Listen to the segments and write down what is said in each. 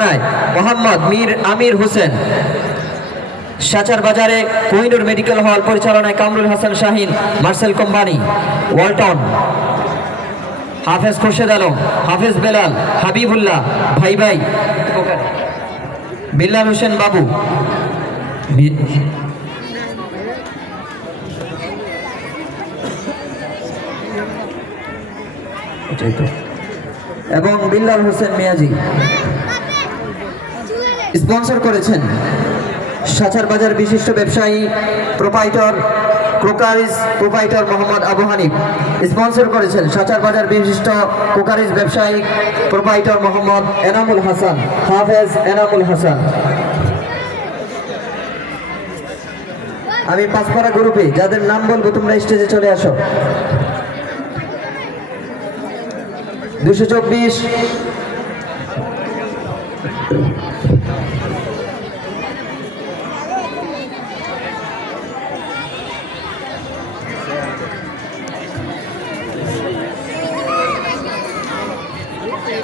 চুয়াডাঙ্গায় মোহাম্মদ মীর আমির হোসেন। সাচার বাজারে Kohinoor medical hall পরিচালনায় Kamrul Hasan Shahin, Marcel company, Walton. Hafez Khorshed Alam, হাফেজ বেলাল, হাবিবুল্লাহ, ভাই ভাই। বিল্লাল হোসেন বাবু। তো। এবং বিল্লাল হোসেন মিয়াজি। স্পন্সর করেছেন। সাচার বাজার বিশিষ্ট ব্যবসায়ী, proprietor crockeries proprietor Mohammad Abu Hanif sponsor করেছেন। সাচার বাজার বিশিষ্ট ক্রোকারিজ ব্যবসায়ী, প্রোপাইটর মোহাম্মদ এনামুল হাসান। হাফেজ এনামুল হাসান। আমি পাঁচপাড়া গ্রুপে, যাদের নাম বলব তোমরা স্টেজে চলে আসো। দুশো চব্বিশ।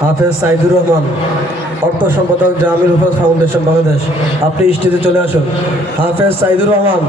হাফেজ সাইদুর রহমান, অর্থ সম্পাদক জামিল হুফাজ ফাউন্ডেশন, বাংলাদেশ। আপনি স্টেজে চলে আসুন। হাফেজ সাইদুর রহমান